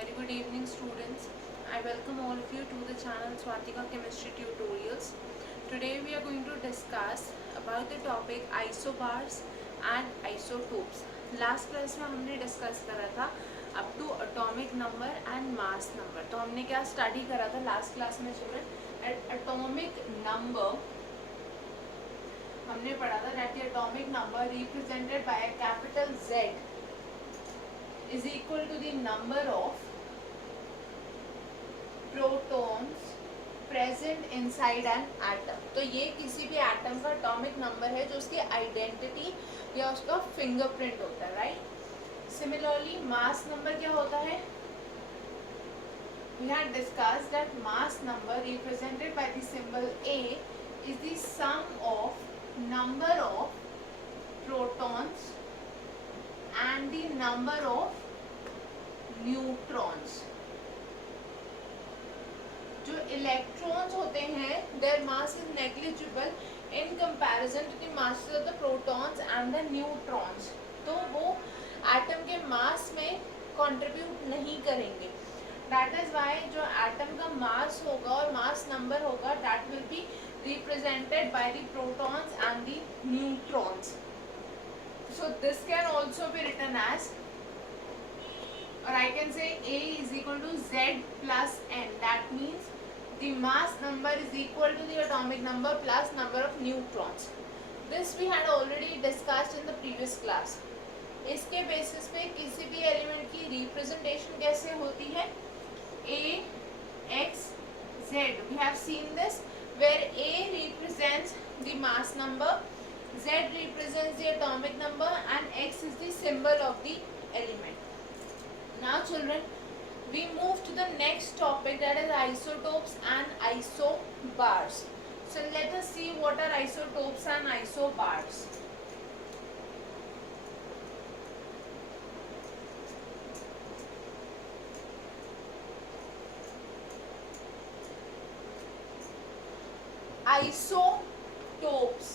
very good evening students. I welcome all of you to the channel Swatika Chemistry Tutorials. Today we are going to discuss about the topic isobars and isotopes. Last class में हमने discuss करा था up to atomic number and mass number. तो हमने क्या study करा था last class में चिल्ड्रन? एट एटॉमिक नंबर हमने पढ़ा था that the atomic number represented by a capital Z is equal to the number of protons present inside an atom. तो ये किसी भी एटम का एटॉमिक नंबर है जो उसकी आइडेंटिटी या उसका फिंगरप्रिंट होता है, राइट? सिमिलरली मास नंबर क्या होता है? We had discussed that mass number represented by the symbol A is the sum of number of protons and the number of neutrons. जो इलेक्ट्रॉन्स होते हैं their mass is negligible in comparison to the mass of the protons and the neutrons. तो वो atom के mass में contribute नहीं करेंगे. That is why जो एटम का मास होगा और मास नंबर होगा that will be represented by the protons and the neutrons. So this can also be written as, or I can say A is equal to Z plus N. That means the mass number is equal to the atomic number plus number of neutrons. This we had already discussed in the previous class. इसके basis पे किसी भी element की representation कैसे होती है? A, X, Z. We have seen this where A represents the mass number, Z represents the atomic number and X is the symbol of the element. Now children, we move to the next topic, that is isotopes and isobars. So let us see what are isotopes and isobars. Isotopes.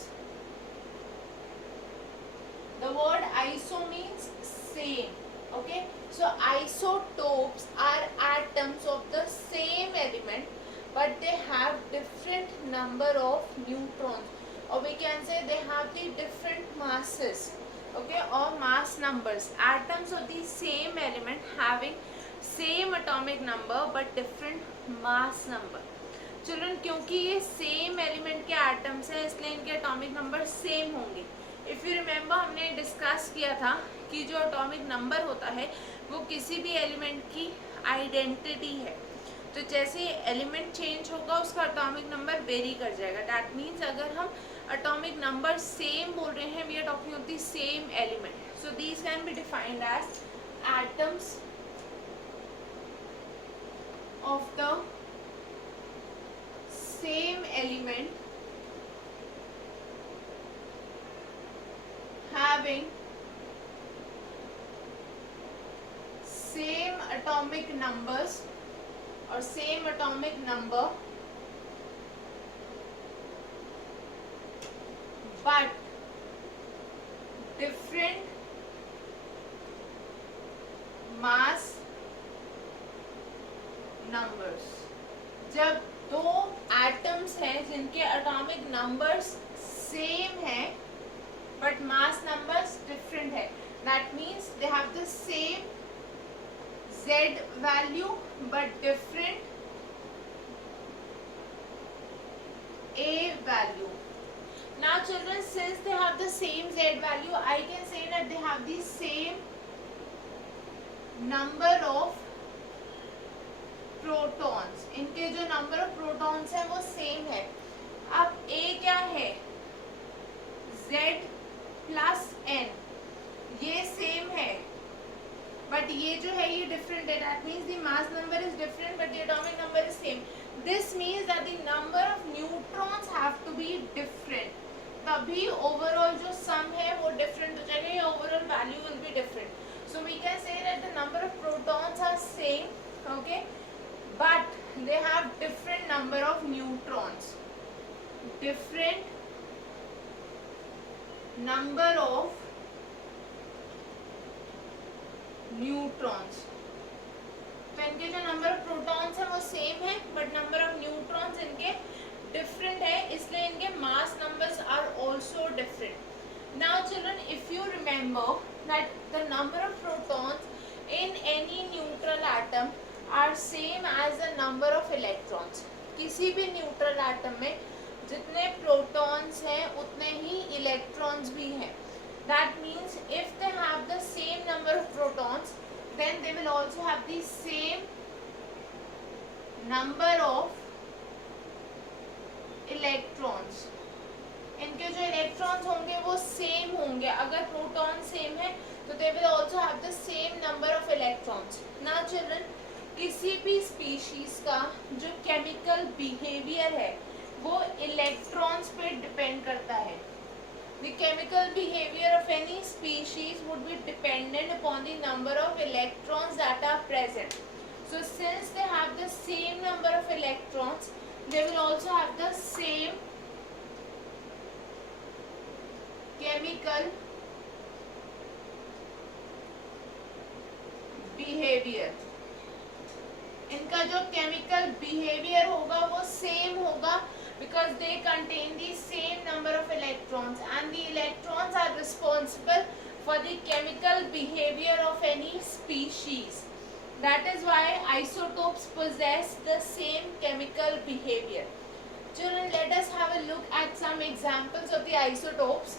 The word iso means same. Okay, so isotopes are atoms of the same element but they have different number of neutrons, or we can say they have the different masses, okay, or mass numbers. Atoms of the same element having same atomic number but different mass number. Children क्योंकि ये same element के atoms हैं इसलिए इनके atomic number same होंगे. If you remember हमने discuss किया था कि जो एटॉमिक नंबर होता है वो किसी भी एलिमेंट की आइडेंटिटी है. तो जैसे एलिमेंट चेंज होगा उसका एटॉमिक नंबर वेरी कर जाएगा. दैट मीन्स अगर हम एटॉमिक नंबर सेम बोल रहे हैं we are talking of the same element. So these can be defined as atoms of the same element having same atomic numbers or same atomic number but different mass numbers. जब दो atoms हैं जिनके atomic numbers same हैं but mass numbers different है, that means they have the same Z value but different A value. Now children, since they have the same Z value, I can say that they have the same number of protons. इनके जो number of protons है वो same है. अब A क्या है? Z plus N. ये same है बट ये जो है ये डिफरेंट है. That means the mass number is different but the atomic number is same. This means that the number of neutrons have to be different. तभी ओवरऑल जो sum है वो डिफरेंट हो जाएगा या overall value will be different. So we can say that the number of protons are same, okay, but they have different number of neutrons. Different number of neutrons. इनके जो number of protons है वो same है, but number of neutrons इनके different है, इसलिए इनके mass numbers are also different. Now children, if you remember that the number of protons in any neutral atom are same as the number of electrons. किसी भी neutral atom में जितने protons हैं उतने ही इलेक्ट्रॉन्स भी हैं। That means if they have the same number of protons, then they will also have the same number of electrons। इनके जो इलेक्ट्रॉन्स होंगे वो सेम होंगे। अगर प्रोटॉन सेम है तो they will also have the same number of electrons। Now children, किसी भी स्पीशीज का जो केमिकल बिहेवियर है वो इलेक्ट्रॉन्स पे डिपेंड करता है। The chemical behavior of any species would be dependent upon the number of electrons that are present. So since they have the same number of electrons, they will also have the same chemical behavior। इनका जो chemical behaviour होगा वो same होगा, because they contain the same number of electrons and the electrons are responsible for the chemical behavior of any species. That is why isotopes possess the same chemical behavior. Children, let us have a look at some examples of the isotopes.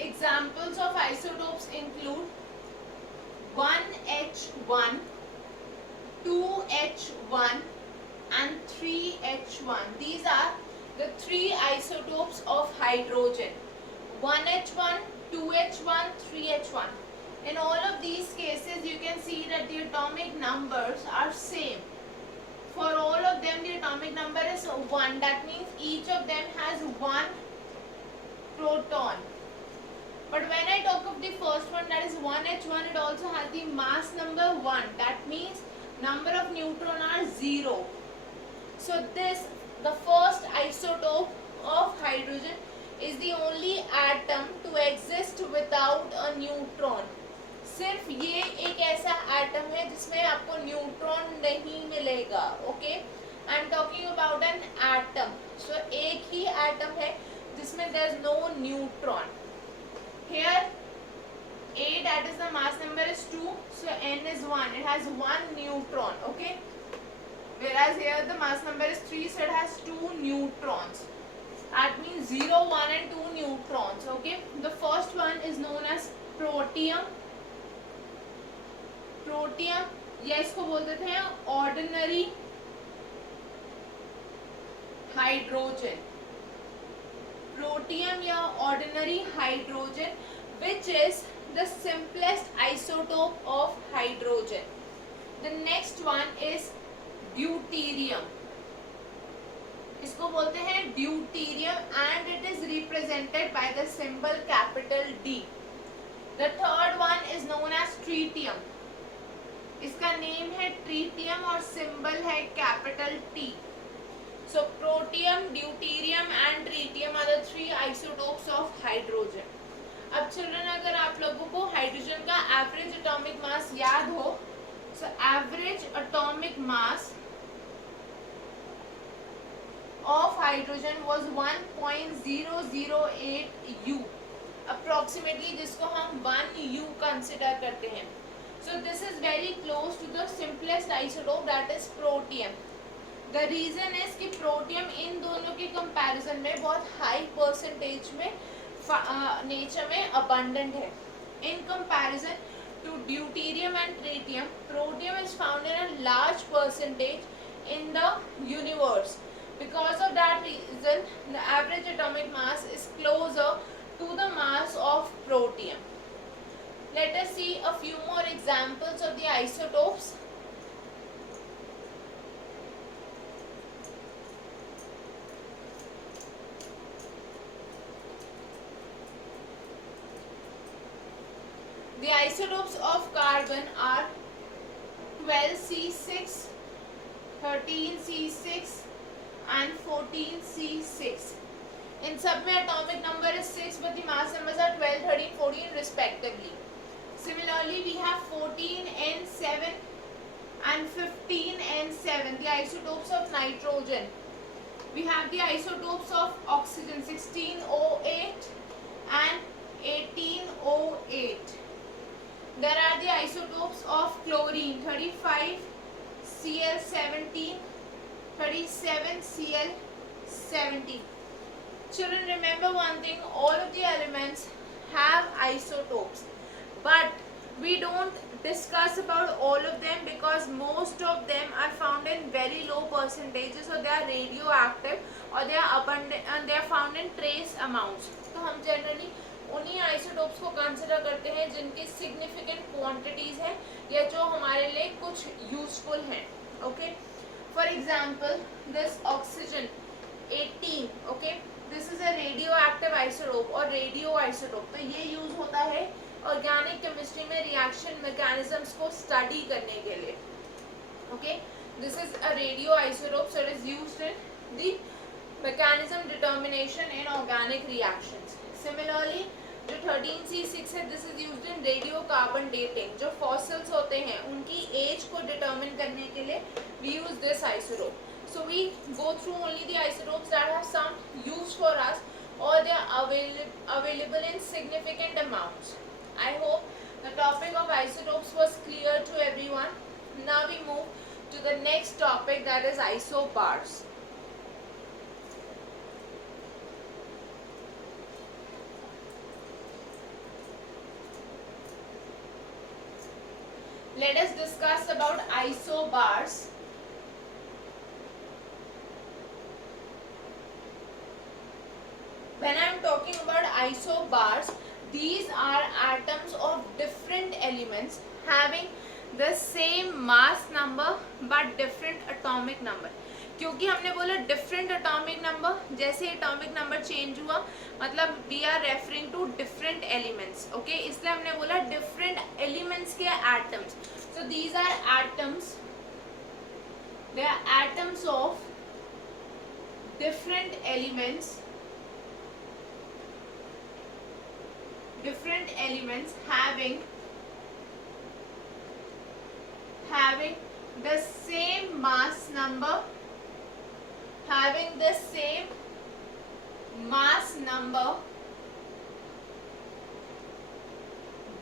Examples of isotopes include 1H1, 2H1 and 3H1. These are the three isotopes of hydrogen: 1H1, 2H1, 3H1. In all of these cases you can see that the atomic numbers are same. For all of them the atomic number is 1. That means each of them has one proton. But when I talk of the first one, that is 1H1, it also has the mass number 1. That means number of neutron are 0. So this, the first isotope of hydrogen, is the only atom to exist without a neutron. सिर्फ ये एक ऐसा atom है जिसमें आपको neutron नहीं मिलेगा। Okay, I am talking about an atom. So एक ही एटम है जिसमें there is no neutron. Here A, that is the mass number, is 2, so N is 1. It has 1 neutron, okay? Whereas here the mass number is 3, so it has 2 neutrons. That means 0, 1 and 2 neutrons, okay? The first one is known as protium. Protium, या इसको बोलते थे ordinary hydrogen. Protium या ordinary hydrogen, which is the simplest isotope of hydrogen. The next one is deuterium. इसको बोलते हैं deuterium and it is represented by the symbol capital D. The third one is known as tritium. इसका name है tritium और symbol है capital T. So protium, deuterium and tritium are the three isotopes of hydrogen. अब children, अगर आप लोगों को hydrogen का एवरेज एटॉमिक मास याद हो, so average atomic mass of hydrogen was 1.008 U approximately, जिसको हम 1 U consider करते हैं. So this is very close to the simplest isotope, that is protium. The reason is कि प्रोटियम इन दोनों के कंपैरिजन में बहुत हाई परसेंटेज में नेचर में अबंडेंट है. In comparison to deuterium and tritium, protium is found in a large percentage in the universe. Because of that reason, the average atomic mass is closer to the mass of protium. Let us see a few more examples of the isotopes. The isotopes of carbon are 12C6, 13C6 and 14C6. In सब में atomic number is 6 but the mass numbers are 12, 13, 14 respectively. Similarly, we have 14N7 and 15N7, the isotopes of nitrogen. We have the isotopes of oxygen, 16O8 and 18O8. There are the isotopes of chlorine, 35Cl17, 37Cl17. Children, remember one thing, all of the elements have isotopes, but we don't discuss about all of them because most of them are found in very low percentages, or they are radioactive, or they are abundant and they are found in trace amounts. तो हम generally उन्हीं isotopes को consider करते हैं जिनकी significant quantities हैं या जो हमारे लिए कुछ यूजफुल हैं. Okay, for example this oxygen 18, okay, this is a radio active isotope और रेडियो आइसोटोप. तो ये यूज होता है ऑर्गेनिक केमिस्ट्री में रिएक्शन मैकेनिज्म्स को स्टडी करने के लिए. Okay, this is a radio isotope, so it is used in the mechanism determination in organic reactions. Similarly जो 13C6 है, this is used in radio carbon dating. जो fossils होते हैं उनकी एज को डिटर्मिन करने के लिए we use this isotope. So we go through only the isotopes that have some use for us or they are available in significant amounts. I hope the topic of isotopes was clear to everyone. Now we move to the next topic, that is isobars. Let us discuss about isobars. When I am talking about isobars, these are atoms of different elements having the same mass number but different atomic number. क्योंकि हमने बोला different atomic number, जैसे atomic number change हुआ मतलब we are referring to different elements. Okay, इसलिए हमने बोला different elements के atoms. So these are atoms, they are atoms of different elements, different elements having the same mass number,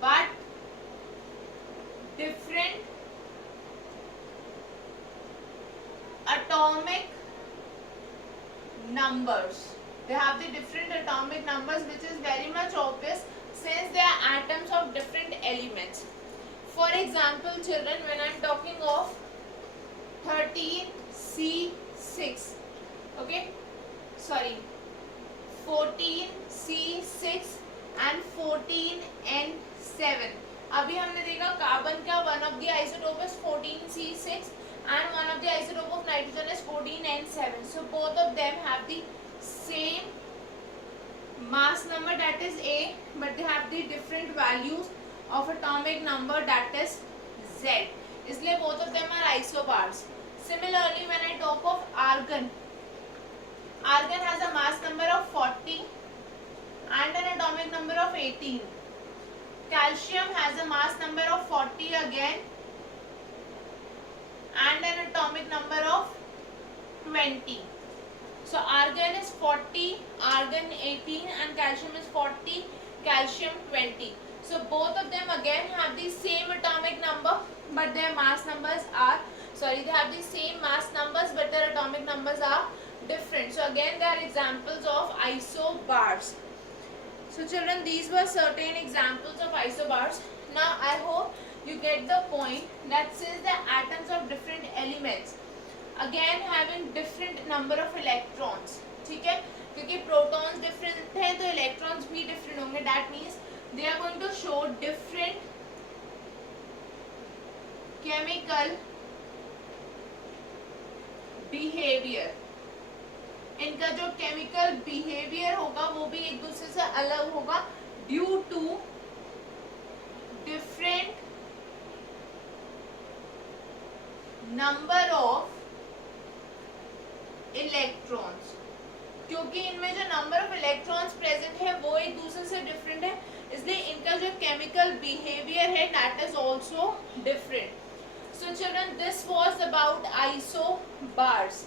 but different atomic numbers. They have the different atomic numbers, which is very much obvious since they are atoms of different elements. For example, children, when I am talking of 13C6, okay, sorry, 14C6 and 14N7. अभी हमने देखा carbon का one of the isotope is 14C6 and one of the isotope of nitrogen is 14N7. So both of them have the same mass number, that is A, but they have the different values of atomic number, that is Z. इसलिए both of them are isobars. Similarly, when I talk of argon has a mass number of 40 and an atomic number of 18. Calcium has a mass number of 40 again and an atomic number of 20. So argon is 40, argon 18 and calcium is 40, calcium 20. So both of them again have the same atomic number but their mass numbers are, they have the same mass numbers but their atomic numbers are different. So again they are examples of isobars. So children, these were certain examples of isobars. Now I hope you get the point that since the atoms of different elements again having different number of electrons, ठीक है, क्योंकि protons different है तो electrons भी different होंगे. That means they are going to show different chemical behavior. इनका जो chemical behavior होगा वो भी एक दूसरे से अलग होगा due to number of electrons, क्योंकि इनमें जो नंबर ऑफ इलेक्ट्रॉन्स प्रेजेंट है वो एक दूसरे से डिफरेंट है, इसलिए इनका जो केमिकल बिहेवियर है that is also different. So children, this was about isobars.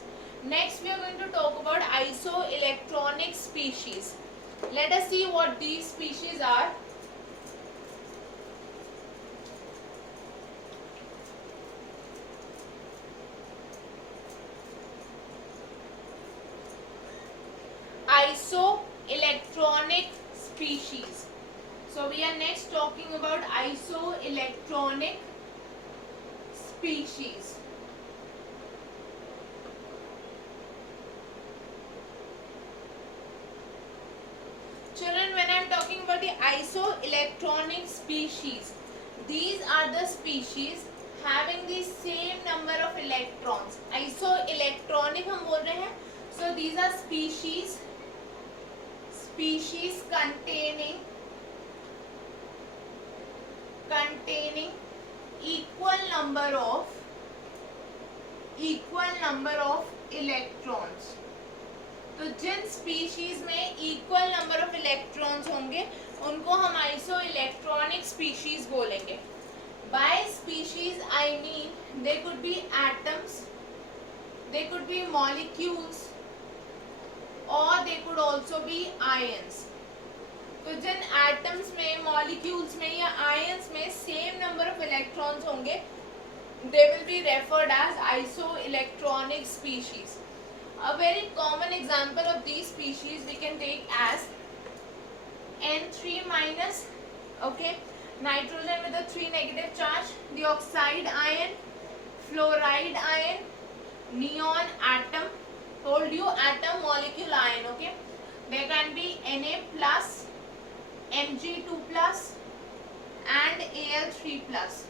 Next we are going to talk about isoelectronic species. Let us see what these species are. Isoelectronic species. So we are next talking about isoelectronic species. Children, when I am talking about the isoelectronic species, these are the species having the same number of electrons. Isoelectronic हम बोल रहे हैं, so these are species containing equal number of electrons. तो जिन species में equal number of electrons होंगे उनको हम आइसो इलेक्ट्रॉनिक स्पीशीज बोलेंगे. By species I mean they could be atoms, they could be molecules और they could also be ions. तो जिन एटम्स में, मॉलिक्यूल्स में या आयंस में सेम नंबर ऑफ इलेक्ट्रॉन्स होंगे they will be referred as isoelectronic species. A very common example of these species we can take as N3 minus, okay, nitrogen with a 3 negative charge, the oxide ion, fluoride ion, neon atom, told you atom, molecule, ion, okay. There can be Na plus, Mg2 plus and Al3 plus.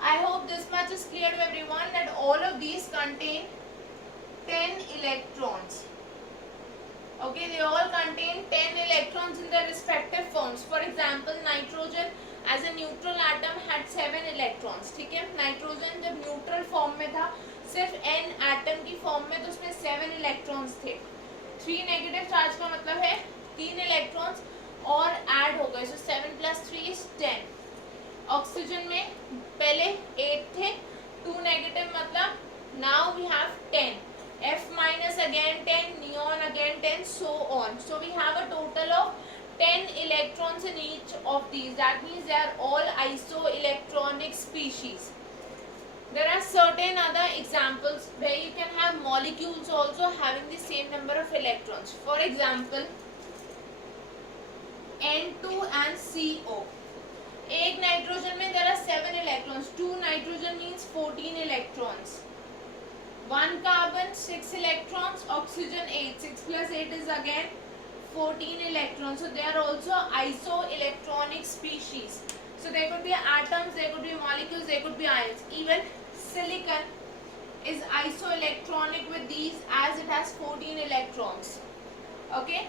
I hope this much is clear to everyone that all of these contain 10 electrons. Okay, they all contain 10 electrons in their respective forms. For example, nitrogen as a neutral atom had 7 electrons. ठीक है, nitrogen जब neutral form में था, सिर्फ n atom की form में, तो उसमें 7 इलेक्ट्रॉन्स थे. 3 नेगेटिव चार्ज का मतलब है 3 इलेक्ट्रॉन्स और ऐड हो गए, so 7 plus 3 is 10. ऑक्सीजन में पहले 8 थे, 2 नेगेटिव मतलब now we have 10. F minus again 10, neon again 10, so on. So we have a total of 10 electrons in each of these. That means they are all isoelectronic species. There are certain other examples where you can have molecules also having the same number of electrons. For example, N2 and CO. एक nitrogen में there are 7 electrons. 2 nitrogen means 14 electrons. 1 carbon 6 electrons. Oxygen 8. 6 plus 8 is again 14 electrons. So they are also isoelectronic species. So there could be atoms, there could be molecules, there could be ions. Even silicon is isoelectronic with these as it has 14 electrons. Okay.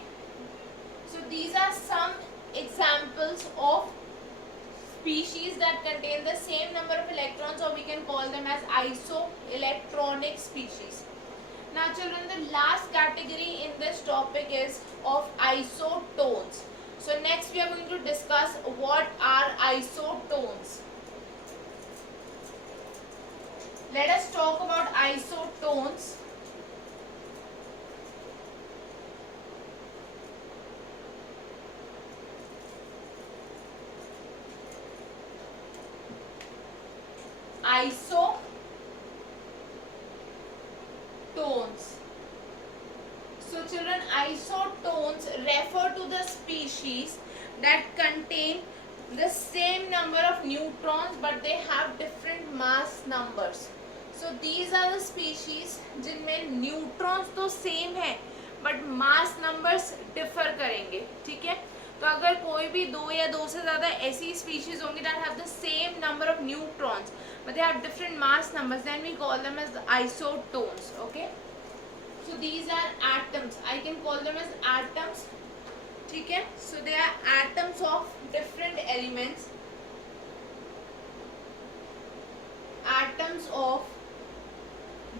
So these are some examples of species that contain the same number of electrons, or we can call them as isoelectronic species. Now children, the last category in this topic is of isotones. So next we are going to discuss what are isotones. Let us talk about isotones. Isotones. So children, isotones refer to the species that contain the same number of neutrons but they have different mass numbers. So these are the species जिनमें neutrons तो same है but mass numbers differ करेंगे. ठीक है, तो अगर कोई भी 2 या 2 से ज़्यादा ऐसी species होंगी that have the same number of neutrons but they have different mass numbers, then we call them as isotones. Okay, so these are atoms. I can call them as atoms. ठीक है, so they are atoms of different elements. Atoms of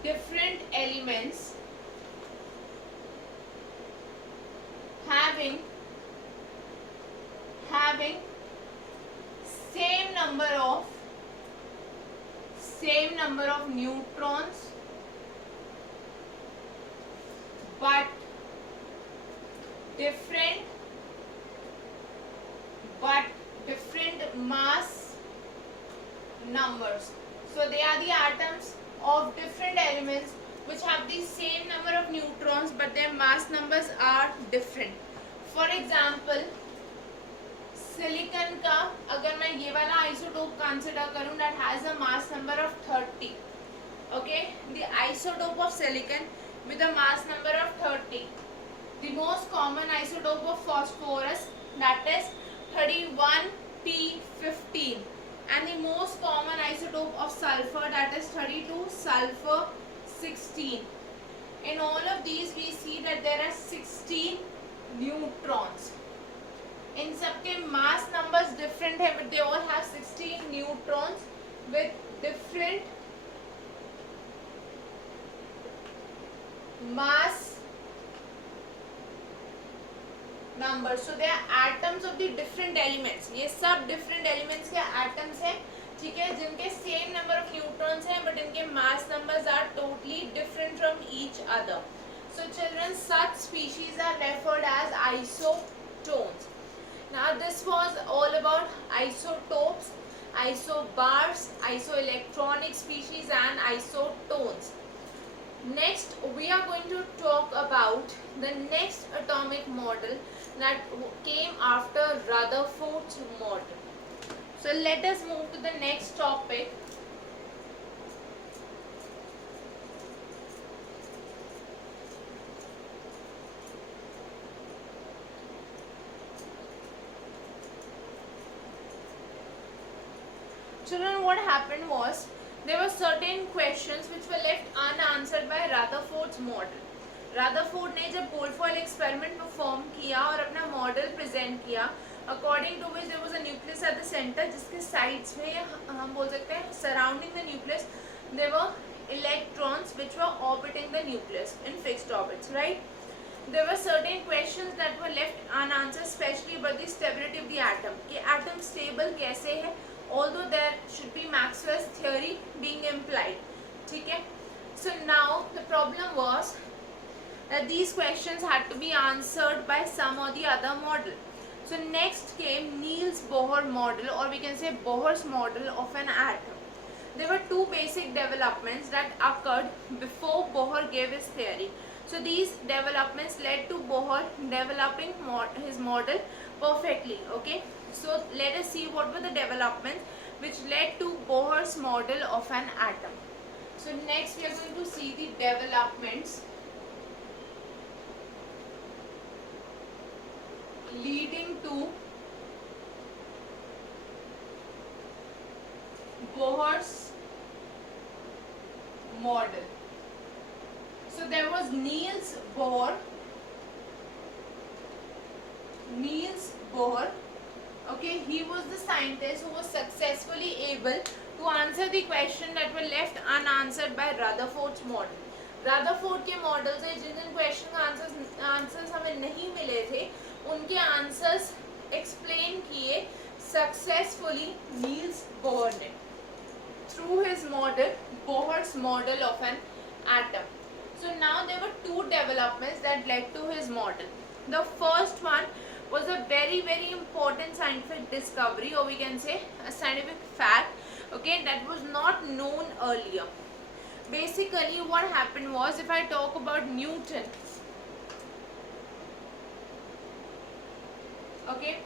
different elements having same number of neutrons but different mass numbers. So they are the atoms of different elements which have the same number of neutrons but their mass numbers are different. For example, silicon का अगर मैं ये वाला isotope consider करूं that has a mass number of 30. Okay, the isotope of silicon with a mass number of 30. The most common isotope of phosphorus, that is 31T15, and the most common isotope of sulfur, that is 32 sulfur 16. In all of these we see that there are 16 neutrons. इन सबके mass numbers different है but they all have 16 neutrons with different mass numbers. So they are atoms of the different elements. ये सब different elements के atoms हैं, ठीक है, जिनके सेम नंबर ऑफ न्यूट्रॉन्स हैं बट इनके mass numbers are totally different from each other. So children, such species are referred as isotones. Now this was all about isotopes, isobars, isoelectronic species and isotones. Next we are going to talk about the next atomic model that came after Rutherford's model. So let us move to the next topic. Children, what happened was there were certain questions which were left unanswered by Rutherford's model. Rutherford ने जब Goldfoil experiment perform किया और अपना model present किया, according to which there was a nucleus at the center, जिसके sides में हम बोल सकते हैं surrounding the nucleus there were electrons which were orbiting the nucleus in fixed orbits, right? There were certain questions that were left unanswered, especially about the stability of the atom. कि atom stable कैसे है, although there should be Maxwell's theory being implied. ठीक है? So now the problem was that these questions had to be answered by some or the other model. So next came Niels Bohr model, or we can say Bohr's model of an atom. There were two basic developments that occurred before Bohr gave his theory. So these developments led to Bohr developing his model perfectly. Okay, so let us see what were the developments which led to Bohr's model of an atom. So next we are going to see the developments leading to Bohr's model. So there was Niels Bohr. Okay, he was the scientist who was successfully able to answer the question that were left unanswered by Rutherford's model. Rutherford के model से जिन जिन question का answers हमें नहीं मिले थे उनके answers explain किए successfully Niels Bohr ने through his model, Bohr's model of an atom. So now there were two developments that led to his model. The first one was a very very important scientific discovery, or we can say a scientific fact, okay, that was not known earlier. Basically what happened was, if I talk about Newton, okay,